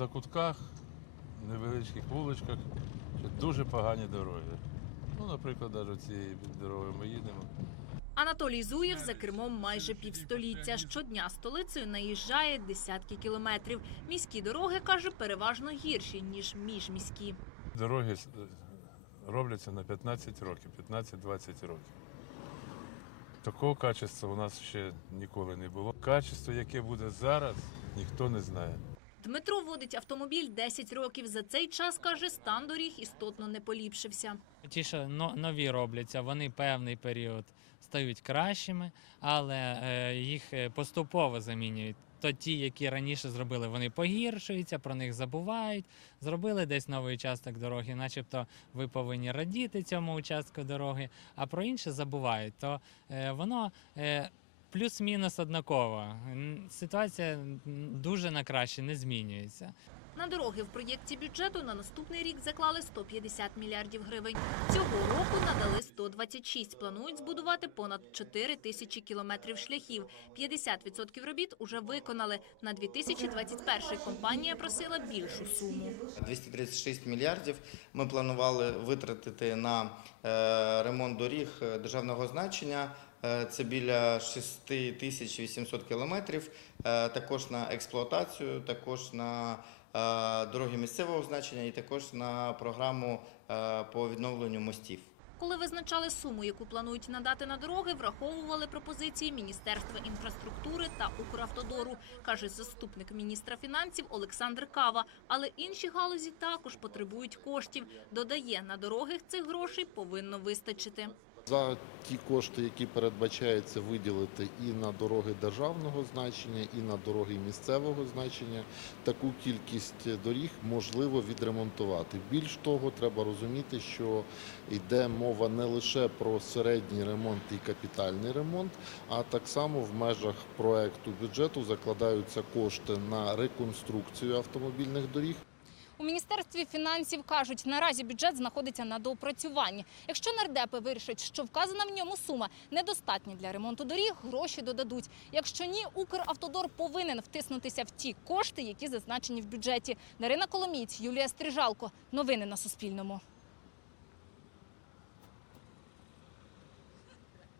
закутках, невеличких вуличках дуже погані дороги. Ну, наприклад, навіть цією дорогою ми їдемо. Анатолій Зуєв за кермом майже півстоліття. Щодня столицею наїжджає десятки кілометрів. Міські дороги, каже, переважно гірші, ніж міжміські. Дороги робляться на 15 років, 15-20 років. Такого качества у нас ще ніколи не було. Качество, яке буде зараз, ніхто не знає. Дмитро водить автомобіль 10 років. За цей час, каже, стан доріг істотно не поліпшився. Ті, що нові робляться, вони певний період стають кращими, але їх поступово замінюють. То ті, які раніше зробили, вони погіршуються, про них забувають. Зробили десь новий участок дороги, начебто ви повинні радіти цьому участку дороги, а про інше забувають. То воно плюс-мінус однаково. Ситуація дуже на краще не змінюється. На дороги в проєкті бюджету на наступний рік заклали 150 мільярдів гривень. Цього року надали 126. Планують збудувати понад 4 тисячі кілометрів шляхів. 50% робіт уже виконали. На 2021 компанія просила більшу суму. 236 мільярдів ми планували витратити на ремонт доріг державного значення. Це біля 6800 кілометрів, також на експлуатацію, також на дороги місцевого значення і також на програму по відновленню мостів. Коли визначали суму, яку планують надати на дороги, враховували пропозиції Міністерства інфраструктури та Укравтодору, каже заступник міністра фінансів Олександр Кава. Але інші галузі також потребують коштів. Додає, на дороги цих грошей повинно вистачити. За ті кошти, які передбачається виділити і на дороги державного значення, і на дороги місцевого значення, таку кількість доріг можливо відремонтувати. Більш того, треба розуміти, що йде мова не лише про середній ремонт і капітальний ремонт, а так само в межах проекту бюджету закладаються кошти на реконструкцію автомобільних доріг. У Міністерстві фінансів кажуть, наразі бюджет знаходиться на доопрацюванні. Якщо нардепи вирішать, що вказана в ньому сума недостатня для ремонту доріг, гроші додадуть. Якщо ні, Укравтодор повинен втиснутися в ті кошти, які зазначені в бюджеті. Дарина Коломієць, Юлія Стрижалко. Новини на Суспільному.